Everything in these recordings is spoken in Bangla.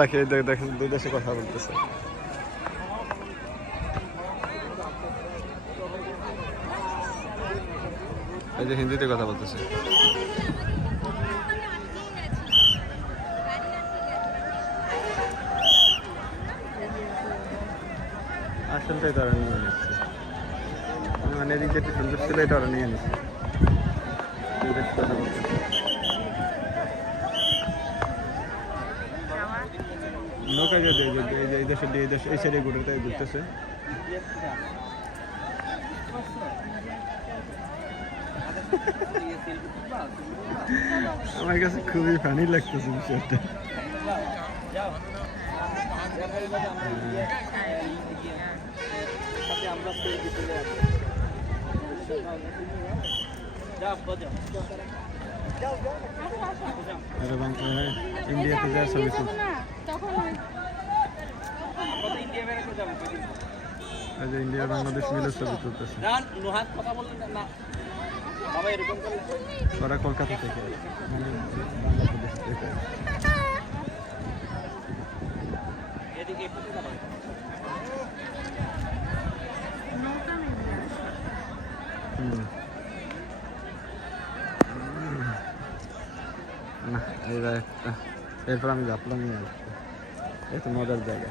রাখে দেখেন দুই দেশে কথা বলতেছে। এই যে হিন্দিতে কথা বলতেছে। আসলটাই তারা নিয়ে নিচ্ছে, মানে এদিক যেটি সুন্দর ছিল এটা ওরা নিয়ে নিচ্ছে। কথা বলতেছে নৌকা যে এই দেশের এই সাইডে ঘুরতে ঘুরতেছে। আমার কাছে খুবই ফানি লাগতেছে বিষয়টা। ইন্ডিয়াতে যাওয়ার ছবি ইন্ডিয়া বাংলাদেশ মিলে ছবি তুলতেছে। ওরা কলকাতা থেকে, মানে বাংলাদেশ থেকে। না এইবার একটা, এরপর আমি ভাবলাম এত মজার জায়গা।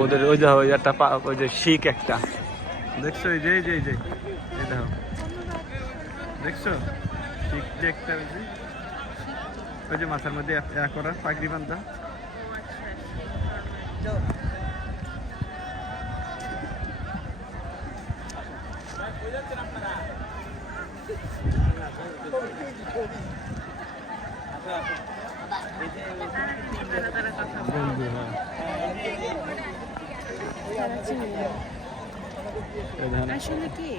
ওদের ওই দেখো একটা ওই যে শিখ একটা দেখছো, এই যে এই দেখো দেখছো শিখ যে একটা, ওই যে মাথার মধ্যে করা পাগড়ি বান্ধা।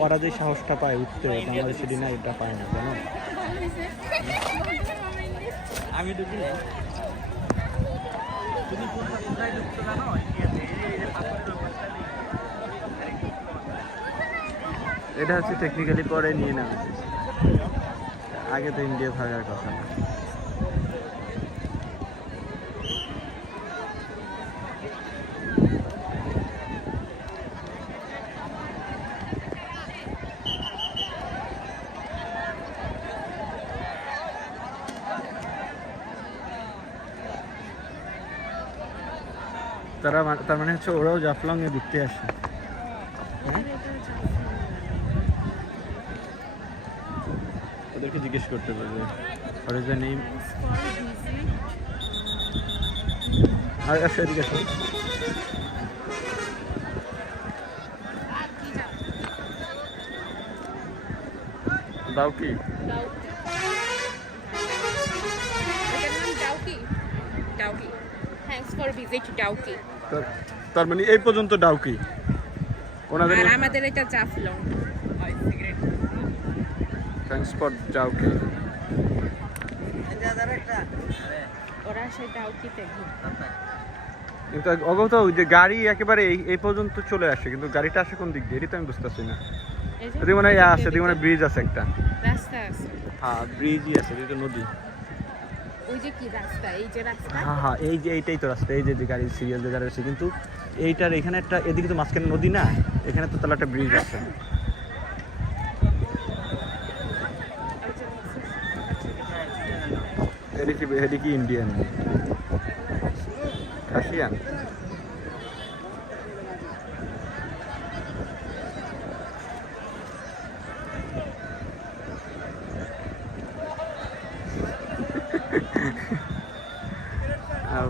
ওরা যে সাহসটা পায় উঠতে, বাংলাদেশি দিনে এটা পায় না, জানো? আমি এটা হচ্ছে টেকনিক্যালি পরে নিয়ে নেওয়া, আগে তো ইন্ডিয়া থাকার কথা না। তার মানে হচ্ছে ওরাও জাফলং এ ঘুরতে আসে। ওদেরকে জিজ্ঞেস করতে পারবে আর ইজ দ্য নেম। আর আচ্ছা ঠিক আছে, Dawki thanks for visit Dawki. তার মানে এই পর্যন্ত ডাউকি ওনাদের, আর আমাদের এটা জাফলং। Thanks for Dawki. ওরা সেই ডাউকিতে ঘুরতে, কিন্তু অগত যে গাড়ি একেবারে এই পর্যন্ত চলে আসে, কিন্তু গাড়িটা আসে কোন দিক দিয়ে এটা তো আমি বুঝতেছি না। এদিকে মানে আছে, এদিকে মানে ব্রিজ আছে, একটা রাস্তা আছে। হ্যাঁ ব্রিজই আছে, এটা নদী। ওই যে কি রাস্তা, এই যে রাস্তা, হ্যাঁ এই যে এইটাই তো রাস্তা, এই যে গাড়ি সিরিয়াল যে গাড়ি আছে, কিন্তু এইটার এখানে একটা, এদিকে তো মাঝখানে নদী না, এখানে তো তাহলে একটা ব্রিজ আছে। এদিকে ইন্ডিয়ান রাশিয়ান।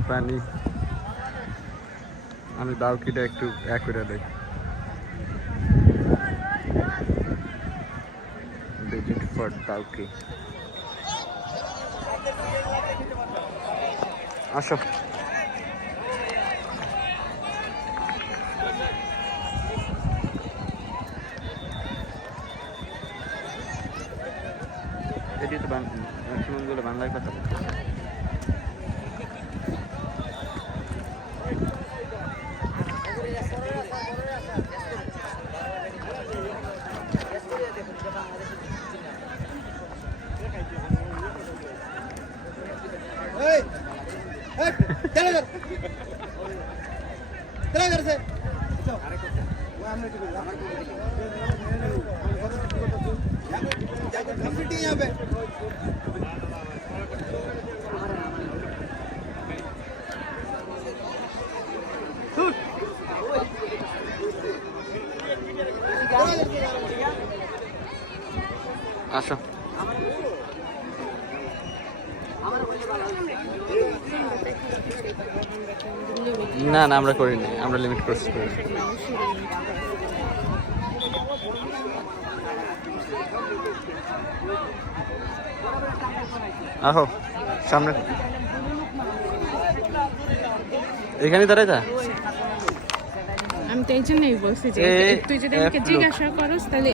পানি আমি ডাউকিটা একটু এক করে দেই। Visit for Dawki. আসো এটি তো ম্যাক্সিমামগুলো বাংলায় কথা বলতেছে। আসো না না আমরা করিনি, আমরা লিমিট করছি। আহো সামনে, এখানে দাঁড়াই তা। আমি তো এই জন্যই বলছি যে তুই যদি আমাকে জিজ্ঞাসা করস তাহলে